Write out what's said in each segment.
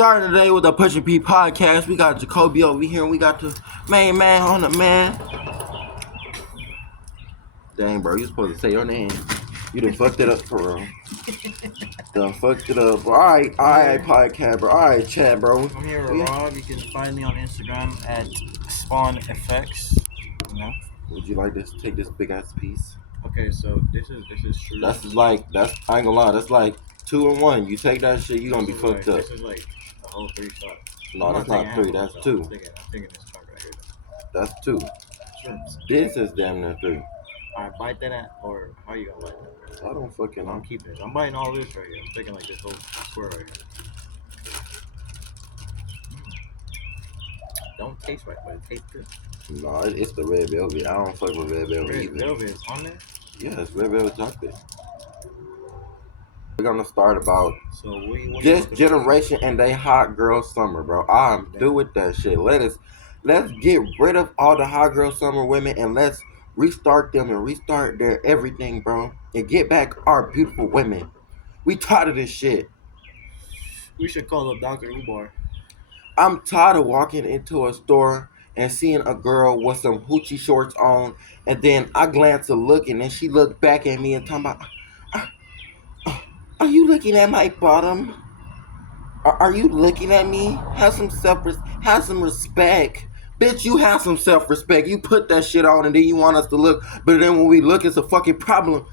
Starting today with the Push P podcast. We got Jacoby over here, and we got the main man on the man. Dang, bro, you supposed to say your name. You done fucked it up for real. Done fucked it up. All right, podcast, bro. All right, chat, bro. I'm here with Rob. You can find me on Instagram at SpawnFX. No. Would you like to take this big ass piece? Okay, so this is true. That's I ain't gonna lie. That's like 2 in 1. You take that shit, you gonna be fucked up. This is like a whole 3 shots. No, that's not 3. That's 2. I'm thinking this talk right here. That's 2. Sure. This is damn near 3. Alright, bite that at, or how you gonna bite that? I don't fucking know. I'm keeping it. I'm biting all this right here. I'm taking like this whole square right here. Don't taste right, but it tastes good. No, it's the red velvet. I don't fuck with red velvet Red either. velvet is on there? Yeah, it's red velvet chocolate. We're gonna start about what this generation and they hot girl summer, bro. I'm through with that shit. Let's get rid of all the hot girl summer women and let's restart them and restart their everything, bro. And get back our beautiful women. We tired of this shit. We should call up Dr. Ubar. I'm tired of walking into a store and seeing a girl with some hoochie shorts on, and then I glance a look, and then she looked back at me and talking about, are you looking at my bottom? Are you looking at me? Have some respect. Bitch, you have some self-respect. You put that shit on and then you want us to look, but then when we look, it's a fucking problem.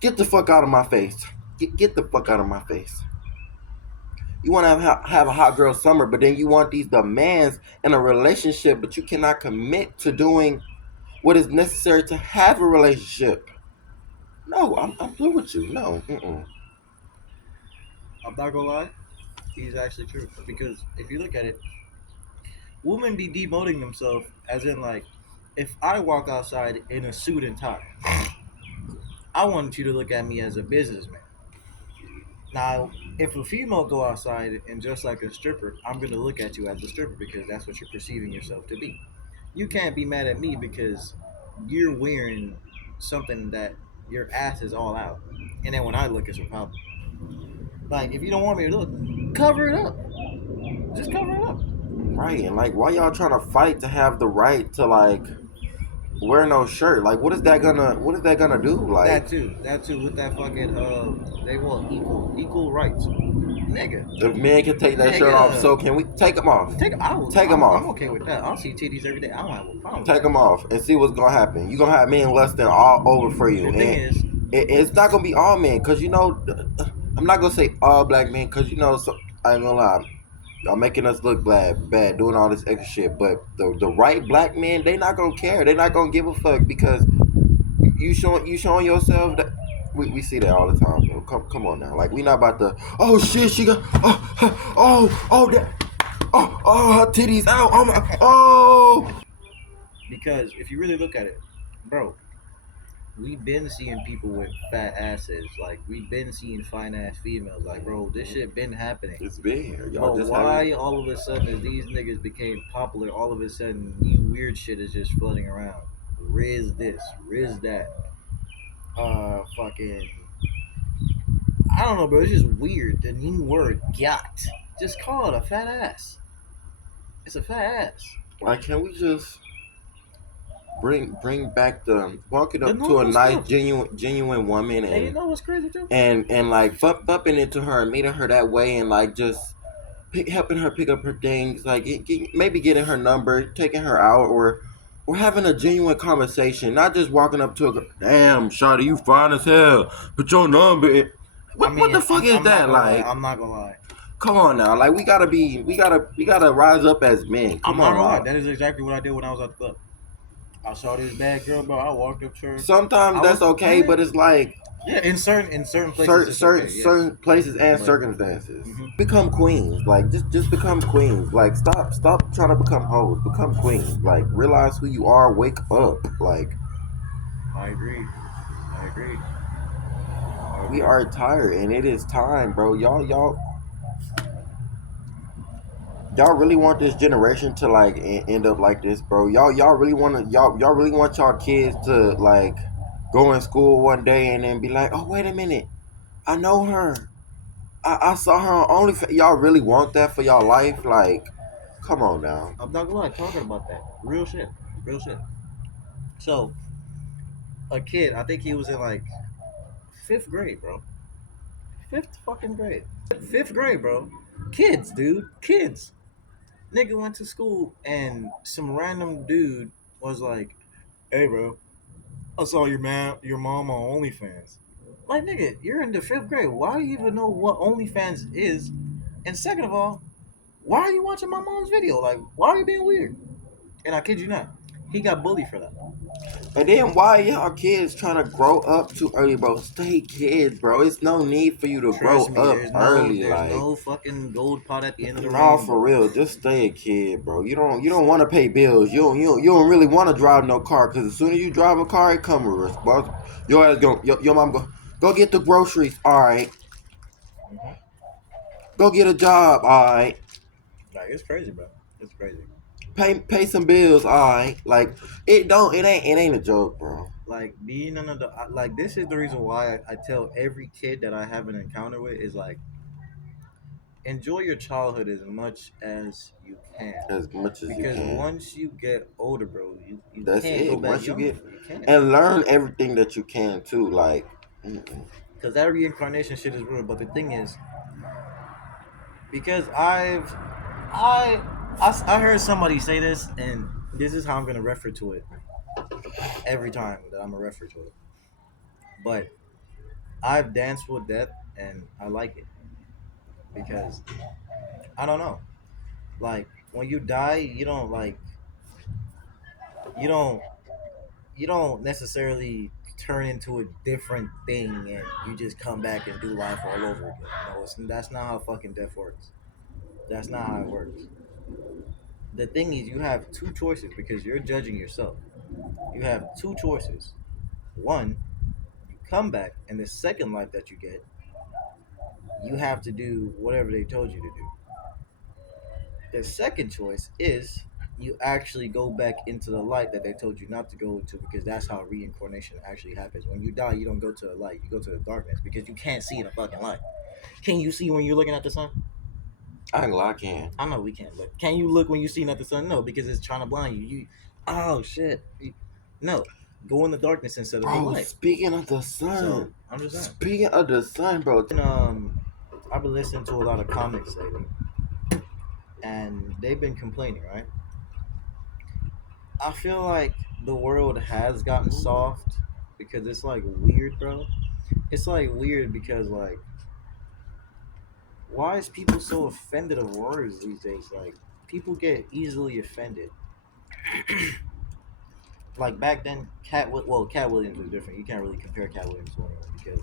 Get the fuck out of my face. Get the fuck out of my face. You want to have a hot girl summer, but then you want these demands in a relationship, but you cannot commit to doing what is necessary to have a relationship. No, I'm through with you. No. I'm not gonna lie, he's actually true. Because if you look at it, women be demoting themselves as in like, if I walk outside in a suit and tie, I want you to look at me as a businessman. Now, if a female go outside and just like a stripper, I'm gonna look at you as a stripper because that's what you're perceiving yourself to be. You can't be mad at me because you're wearing something that your ass is all out, and then when I look, it's a problem. Like, if you don't want me to look, cover it up. Just cover it up. Right, and like, why y'all trying to fight to have the right to like wear no shirt? Like, what is that gonna do? Like That too, with that fucking they want equal rights, nigga. if men can take that shirt off, so can we take them off? Take them off. I'm okay with that. I'll see titties every day. I don't have a problem. Take them off and see what's gonna happen. You gonna have men lusting all over for you. The thing is, it's not gonna be all men, cause you know, I'm not gonna say all black men, cause you know, so I ain't gonna lie. Y'all making us look bad, doing all this extra shit. But the right black men, they not gonna care. They not gonna give a fuck because you showing yourself that we see that all the time. Bro. Come on now, like we not about to. Oh shit, she got her titties out. because if you really look at it, bro, we've been seeing people with fat asses. Like, we've been seeing fine ass females. Like, bro, this shit been happening. It's been here. Y'all But just why all of a sudden, as these niggas became popular, all of a sudden new weird shit is just flooding around? Riz this, Riz that. Fucking. I don't know, bro. It's just weird. The new word, got. Just call it a fat ass. It's a fat ass. like, can we just bring back walk it The up to a normal nice stuff. genuine woman And you and know what's crazy too? like bumping into her and meeting her that way and like just helping her pick up her things, like maybe getting her number, taking her out, or having a genuine conversation, not just walking up to her, damn, shawty, you fine as hell, put your number in. What the fuck is that? Like, I'm not gonna lie. come on now, like we gotta rise up as men. I'm Come not on, gonna lie. now. That is exactly what I did when I was at the club. I saw this bad girl, bro. I walked up to her. Sometimes that's okay, but it's like Yeah, in certain places, certain places and circumstances. Become queens, like just become queens. Like stop trying to become hoes. Become queens. Like realize who you are. Wake up. Like I agree. we are tired, and it is time, bro. Y'all really want this generation to like end up like this, bro? Y'all really want y'all kids to like go in school one day and then be like, oh wait a minute, I know her. I saw her on OnlyFans. Y'all really want that for y'all life? Like, come on now. I'm not gonna lie, talking about that. Real shit. Real shit. So, a kid, I think he was in like fifth grade, bro. Fifth fucking grade. Fifth grade, bro. Kids, dude. Kids. Nigga went to school and some random dude was like, "Hey, bro, I saw your mom on OnlyFans." Like, nigga, you're in the fifth grade. Why do you even know what OnlyFans is? And second of all, why are you watching my mom's video? Like, why are you being weird? And I kid you not, he got bullied for that. And then why y'all kids trying to grow up too early, bro? Stay kids, bro. It's no need for you to grow Trust me, up early. there's Like, no fucking gold pot at the end of the no, for rainbow. real. Just stay a kid, bro. You don't want to pay bills. You don't really want to drive no car because as soon as you drive a car, it come with responsibility. Your ass go. Your mom go get the groceries. All right. Hmm. Go get a job. All right. Like, it's crazy, bro. It's crazy. Pay some bills. All right. Like it ain't a joke, bro. Like, being an adult, like, this is the reason why I tell every kid that I have an encounter with is like, enjoy your childhood as much as you can, As much as you because can. once you get older, bro, you That's can't go it. back Once you younger. get You can't, and learn everything that you can too. Like, mm-mm. because that reincarnation shit is real. But the thing is, because I I heard somebody say this, and this is how I'm gonna refer to it every time that I'm gonna refer to it. But I've danced with death, and I like it because I don't know. Like, when you die, you don't you don't necessarily turn into a different thing and you just come back and do life all over again. No, that's not how fucking death works. That's not how it works. The thing is, you have two choices because you're judging yourself. You have two choices. One, you come back, and the second life that you get, you have to do whatever they told you to do. The second choice is you actually go back into the light that they told you not to go into, because that's how reincarnation actually happens. When you die, you don't go to the light, you go to the darkness because you can't see in the fucking light. Can you see when you're looking at the sun? I ain't lock in. I know we can't look. Can you look when you're seeing at the sun? No, because it's trying to blind you. Oh shit. No, go in the darkness instead of the Bro, light. speaking of the So sun, I'm just saying. speaking of the sun, bro. And, I've been listening to a lot of comics lately, and they've been complaining, right? I feel like the world has gotten soft because it's like weird, bro. It's like weird because, like, why is people so offended of words these days? Like, people get easily offended. Like, back then, Cat Williams was different. You can't really compare Cat Williams to anyone because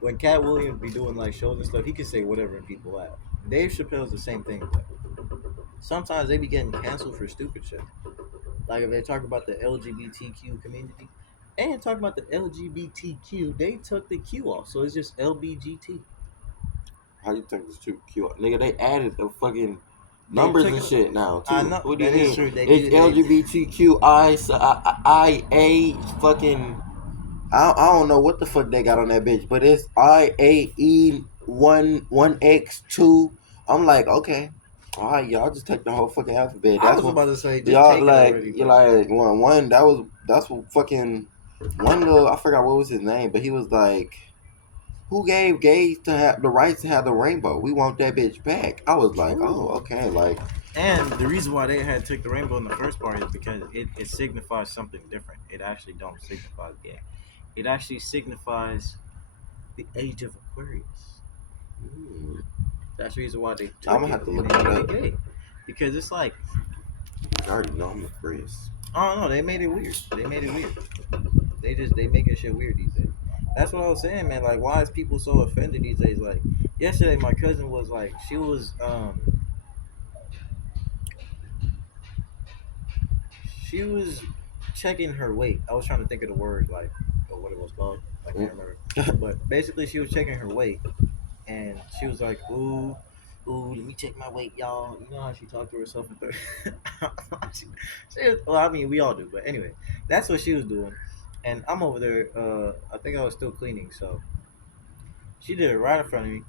when Cat Williams be doing like shows and stuff, he can say whatever and people laugh. Dave Chappelle's the same thing. Sometimes they be getting canceled for stupid shit. Like, if they talk about the LGBTQ community, they ain't talking about the LGBTQ. They took the Q off, so it's just LBGT. How you think it's too cute, nigga? They added the fucking They numbers took and it. shit now I too. know What do you that is mean? true. They It's did. They LGBTQIA fucking. I don't know what the fuck they got on that bitch, but it's IAE1X2. I'm like, okay, all right, y'all just take the whole fucking alphabet. I That's was what about to say, just y'all take it like. already, You but like one. That's what fucking one little. I forgot what was his name, but he was like, who gave gays to have the rights to have the rainbow? We want that bitch back. I was like, oh, true. okay, like And the reason why they had took the rainbow in the first part is because it signifies something different. It actually don't signify gay. It actually signifies the age of Aquarius. hmm, That's the reason why they I'm took gonna it have to and look they that made it up. gay. Because it's like, I already know I'm a Chris. I don't know, they made it weird. They made it weird. They making shit weird these days. That's what I was saying, man. Like, why is people so offended these days? Like, yesterday my cousin was like, she was checking her weight. I was trying to think of the word, like, or what it was called. I can't Mm. remember. But basically, she was checking her weight, and she was like, "Ooh, ooh, let me check my weight, y'all." You know how she talked to herself in third. Well, I mean, we all do, but anyway, that's what she was doing, and I'm over there. I think I was still cleaning, so she did it right in front of me,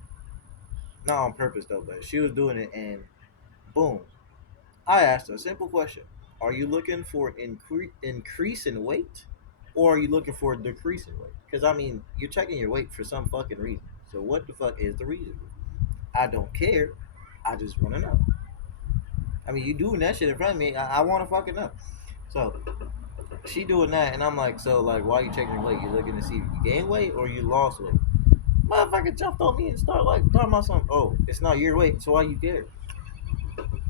not on purpose though, but she was doing it, and boom, I asked her a simple question: are you looking for increase in weight, or are you looking for a decrease in weight? Because I mean, you're checking your weight for some fucking reason. So what the fuck is the reason? I don't care. I just want to know. I mean, you doing that shit in front of me. I want to fucking know. So she doing that, and I'm like, so like, why are you checking your weight? You looking to see if you gain weight or you lost weight? Motherfucker jumped on me and started like talking about something. Oh, it's not your weight, so why you care?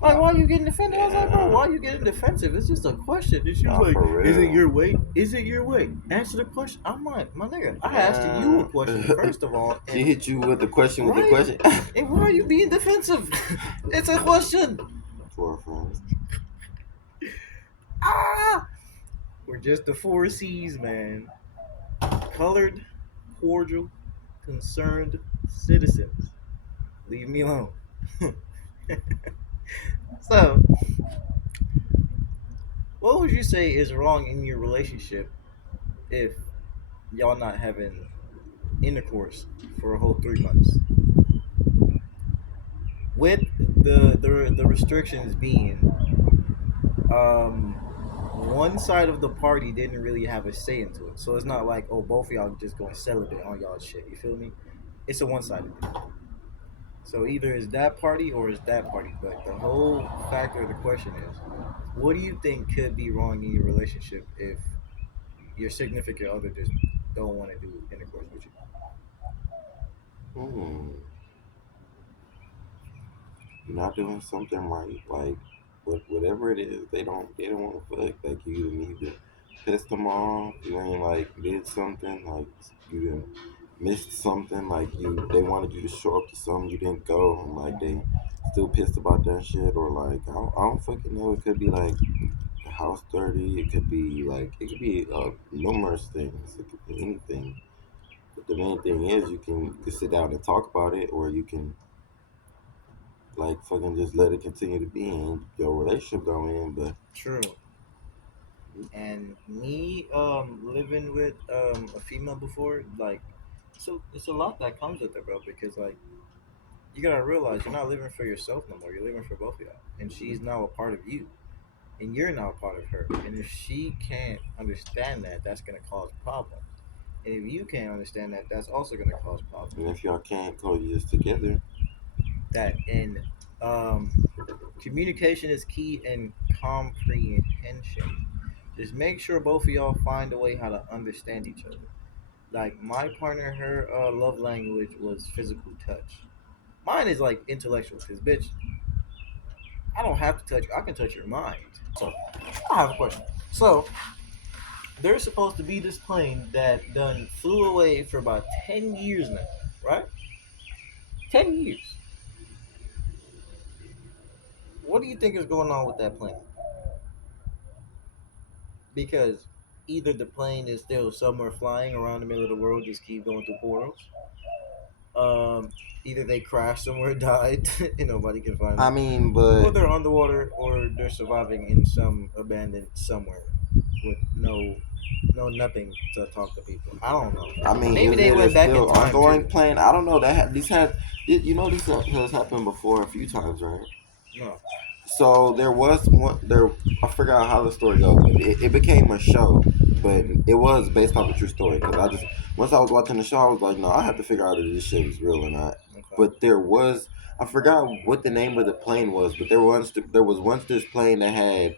Like, why are you getting defensive? I was like, bro, Yeah, why are you getting defensive? It's just a question. And she was nah, like, for is it real. your weight? Is it your weight? Answer the question. I'm like, my nigga, I asked you a Yeah. question first of all, She and hit you with the question with the right, question. and why are you being defensive? It's a question. For friends. Ah, we're just the four C's, man. Colored, cordial, concerned citizens. Leave me alone. So, what would you say is wrong in your relationship if y'all not having intercourse for a whole 3 months, with the restrictions being, um, one side of the party didn't really have a say into it, so it's not like, oh, both of y'all just going celibate on y'all shit. You feel me? It's a one sided thing. So either it's that party or it's that party. But the whole factor of the question is, what do you think could be wrong in your relationship if your significant other just don't want to do intercourse with you? Hmm. You're not doing something right. Like, whatever it is, they don't want to fuck. Like, you need to piss them off. You ain't like did something. Like, you didn't missed something. Like, they wanted you to show up to something, you didn't go, and like they still pissed about that shit. Or like, I don't fucking know. It could be like the house dirty. It could be like it could be numerous things. It could be anything. But the main thing is you can sit down and talk about it, or you can like fucking just let it continue to be and your relationship go in. But True. And me living with a female before, like, so it's a lot that comes with it, bro, because like, you gotta realize you're not living for yourself no more, you're living for both of y'all, and she's now a part of you, and you're now a part of her, and if she can't understand that, that's gonna cause problems, and if you can't understand that, that's also gonna cause and problems. if y'all can't coexist together, That in um communication is key, and comprehension. Just make sure both of y'all find a way how to understand each other. Like my partner, her love language was physical touch. Mine is like intellectual, because bitch, I don't have to touch you. I can touch your mind. So I have a question. So there's supposed to be this plane that done flew away for about 10 years now, right? 10 years. What do you think is going on with that plane? Because either the plane is still somewhere flying around the middle of the world, just keep going through portals. Um, Either they crashed somewhere, died, and nobody can find I them, mean, or but they're underwater, or they're surviving in some abandoned somewhere with no nothing to talk to people. I don't know. I mean, Maybe is they it a went back in still time ongoing too. plan? I don't know. This had this has happened before a few times, right? No. So there was one there. I forgot how the story goes, but it became a show. But Mm-hmm. it was based off a true story because I just once I was watching the show, I was like, no, I have to figure out if this shit is real or not. Okay. But there was I forgot what the name of the plane was, but there was once this plane that had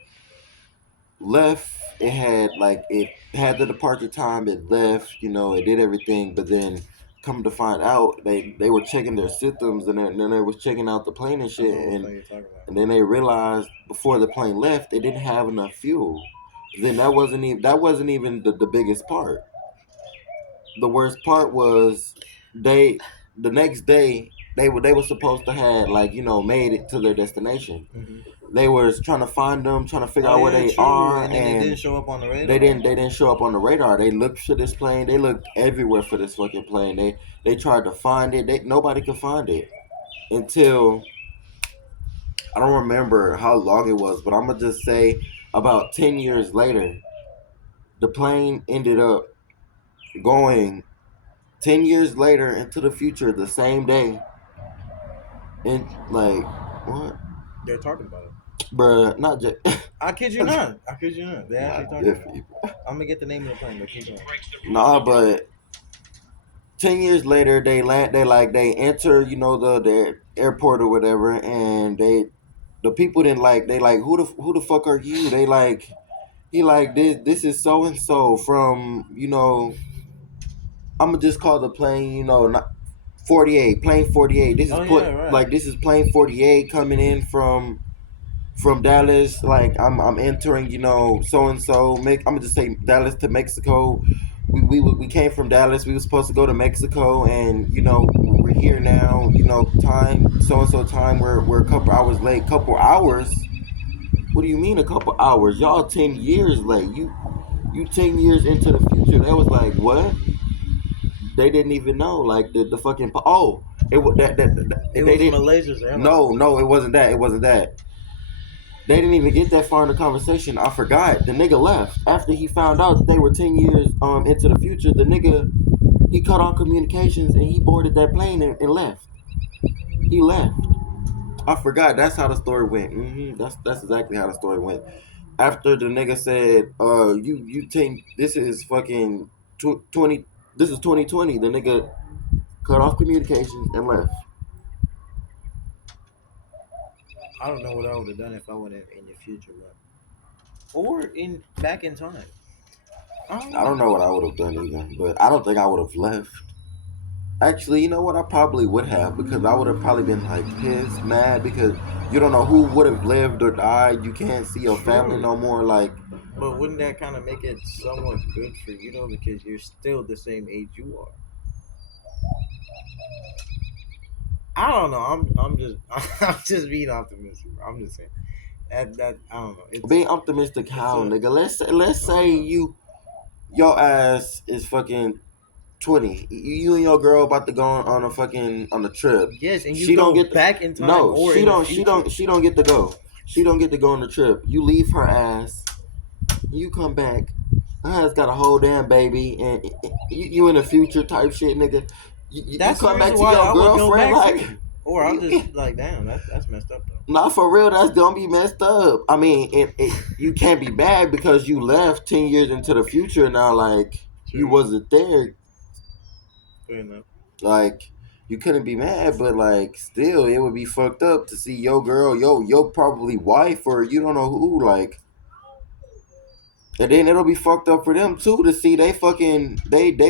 left. It had like it had the departure time. It left, it did everything, but then come to find out, they were checking their systems, and then they was checking out the plane and I shit, know what and plane you're talking about. and then they realized before the plane left, they didn't have enough fuel. Then that wasn't even the biggest part. The worst part was they the next day they were supposed to have like made it to their destination. Mm-hmm. They was trying to find them, trying to figure Oh out where yeah, they true. are, And then they didn't and show up on the they radar. didn't they didn't show up on the radar. They looked for this plane. They looked everywhere for this fucking plane. They tried to find it. Nobody could find it until I don't remember how long it was, but I'm gonna just say about 10 years later, the plane ended up going 10 years later into the future the same day, And like what, They're talking about it. bruh? Not just I kid you not. I kid you not. They're actually not talking about it. Jiffy. I'm gonna get the name of the plane, but keep going. Nah, but 10 years later, they land. They like they enter, the airport or whatever, and the people didn't like. They like who the fuck are you? They like he like this is so and so from I'm gonna just call the plane not 48 plane 48. This is Oh yeah, right. this is plane 48 coming in from Dallas. Like I'm entering, so and so. I'm gonna just say Dallas to Mexico. We came from Dallas. We were supposed to go to Mexico, and we're here now. Time so and so time. We're a couple hours late. Couple hours. What do you mean a couple hours? Y'all 10 years late. You 10 years into the future. That was like what? They didn't even know. Like the fucking it was It they was didn't. Malaysia's airline. No, it wasn't that. It wasn't that. They didn't even get that far in the conversation. I forgot. The nigga left after he found out that they were 10 years into the future. The nigga he cut off communications and he boarded that plane and left. He left. I forgot. That's how the story went. That's exactly how the story went. After the nigga said, you think this is fucking 20? This is 2020. The nigga cut off communications and left. I don't know what I would have done if I went in the future, but or in back in time. I don't I know. don't know what I would have done either, but I don't think I would have left. Actually, you know what? I probably would have because I would have probably been like pissed, mad because you don't know who would have lived or died. You can't see your family True. no more. Like, But wouldn't that kind of make it somewhat good for you though, because you're still the same age you are? I don't know. I'm just I'm just being optimistic. I'm just saying that I don't know. being optimistic, It's how a nigga? Let's I don't say know. your ass is fucking 20. You and your girl about to go on a fucking on a trip. Yes, and you She don't go get the, back in time no. or She in the don't. She future. don't. She don't get to go. She don't get to go on the trip. You leave her ass. You come back. Her ass got a whole damn baby, and you in the future type shit, nigga. You That's the come back reason to why your I would go girlfriend back like too. Or I'll just like, damn, that's messed up though. not for real. That's gonna be messed up. I mean, you can't be bad because you left 10 years into the future. Now, like you True. wasn't there. Fair enough. Like you couldn't be mad, but like still, it would be fucked up to see your girl, yo probably wife or you don't know who, like. And then it'll be fucked up for them too to see they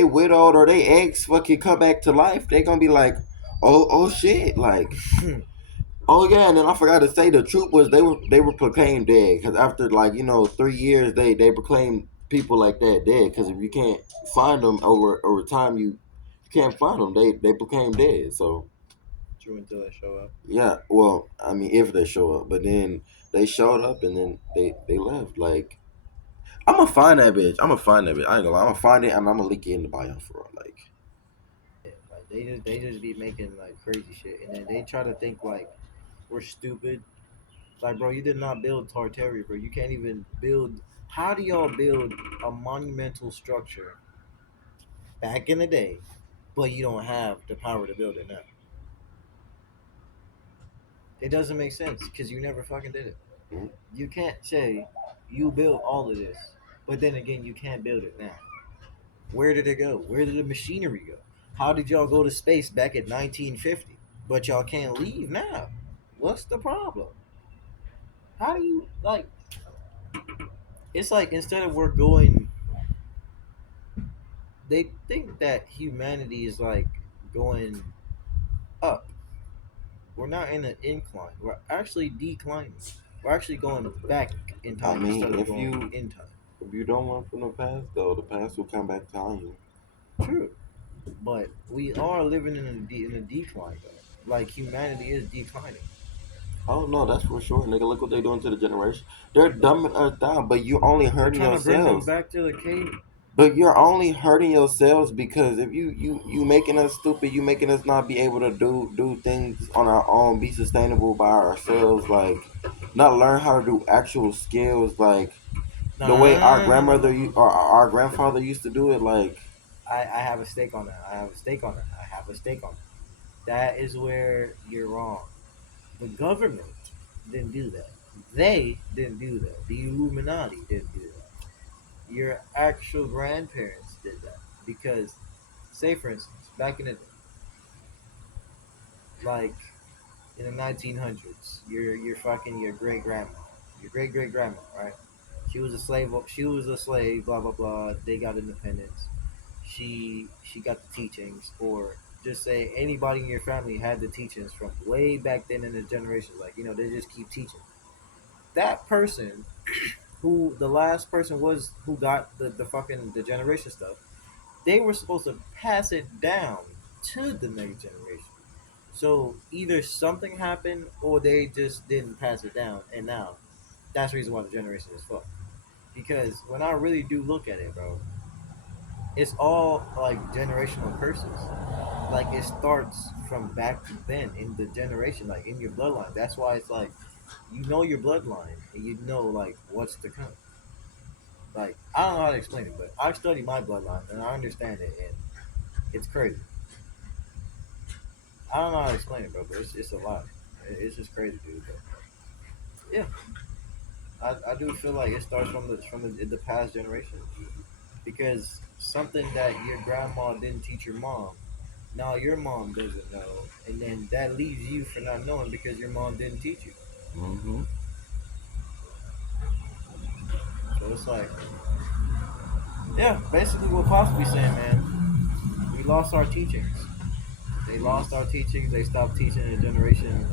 widowed or they ex fucking come back to life. They gonna be like, oh shit, like oh yeah. And then I forgot to say the truth was they were proclaimed dead because after like 3 years they proclaimed people like that dead because if you can't find them over time you can't find them, they became dead. So True until I show up. yeah, well I mean if they show up, but then they showed up and then they left. Like I'm gonna find that bitch. I'm gonna find that bitch. I ain't gonna lie. I'm gonna find it and I'm gonna leak it in the bio for real. Like, Yeah, like they just be making like crazy shit, and then they try to think like we're stupid. Like, bro, you did not build Tartaria, bro. You can't even build. How do y'all build a monumental structure back in the day, but you don't have the power to build it now? It doesn't make sense because you never fucking did it. mm, You can't say you built all of this, but then again, you can't build it now. Where did it go? Where did the machinery go? How did y'all go to space back in 1950, but y'all can't leave now? What's the problem? How do you like? It's like instead of we're going, they think that humanity is like going up. We're not in an incline. We're actually declining. We're actually going back in I time instead mean, of if going you in time. if you don't run from the past, though, the past will come back to you. True, but we are living in a decline though. Like humanity is declining. Oh no, that's for sure, nigga. Look what they're doing to the generation. They're dumbing us down, but you only They're hurting trying to bring them yourselves. back to the cave. But you're only hurting yourselves because if you making us stupid, you making us not be able to do things on our own, be sustainable by ourselves, like not learn how to do actual skills, like No, the no, way our no, no, no, no, grandmother no, no, or no. our grandfather used to do it, like. I have a stake on that. I have a stake on that. I have a stake on that. That is where you're wrong. The government didn't do that. They didn't do that. The Illuminati didn't do that. Your actual grandparents did that because, say for instance, back in the like in the 1900s, your great grandma, your great great grandma, right? She was a slave. She was a slave. Blah blah blah. They got independence. She got the teachings, or just say anybody in your family had the teachings from way back then in the generations. Like they just keep teaching. That person, who the last person was, who got the fucking the generation stuff, they were supposed to pass it down to the next generation. So either something happened or they just didn't pass it down, and now that's the reason why the generation is fucked. Because when I really do look at it, bro, it's all like generational curses. Like it starts from back then in the generation, like in your bloodline. That's why it's like your bloodline and you know like what's to come. Like I don't know how to explain it, but I study my bloodline and I understand it, and it's crazy. I don't know how to explain it, bro, but it's a lot. It's just crazy, dude. But yeah, I do feel like it starts from the past generation because something that your grandma didn't teach your mom, now your mom doesn't know, and then that leaves you for not knowing because your mom didn't teach you. Mm-hmm. So it's like, yeah, basically what Pops be saying, man. We lost our teachings. They lost our teachings. They stopped teaching the generation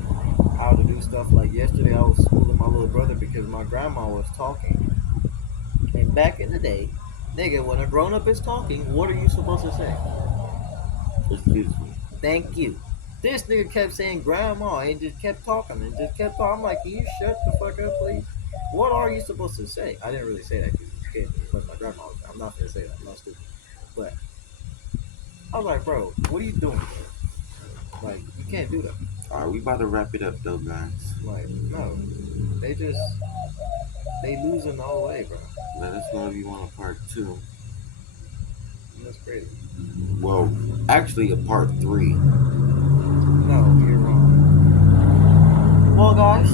how to do stuff. Like yesterday, I was schooling my little brother because my grandma was talking. And back in the day, nigga, when a grown up is talking, what are you supposed to say? Excuse me. Thank you. This nigga kept saying grandma and just kept talking and just kept talking. I'm like, can you shut the fuck up, please? What are you supposed to say? I didn't really say that because my grandma was there. I'm not gonna say that. I'm not stupid. But I was like, bro, what are you doing, bro? Like, you can't do that. All right, we about to wrap it up though, guys. Like, no, they just they losing the whole way, bro. Let us know if you want a part two. And that's crazy. Well, actually, a part three. No, you're wrong. Well, guys,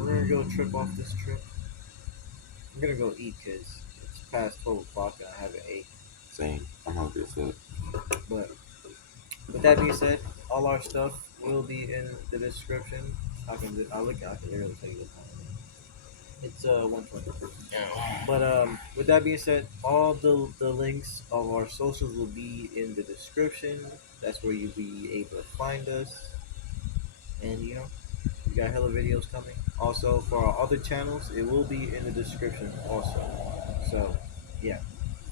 we're gonna go trip off this trip. I'm gonna go eat because it's past 12 o'clock and I haven't ate. Same. I'm hungry as fuck. But with that being said, all our stuff will be in the description. I can literally tell you what time it is. It's 1:20. But with that being said, all the links of our socials will be in the description. That's where you'll be able to find us. And we got hella videos coming. Also for our other channels, it will be in the description also. So yeah,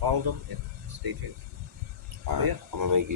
follow them and stay tuned. All But right, yeah. I'm gonna make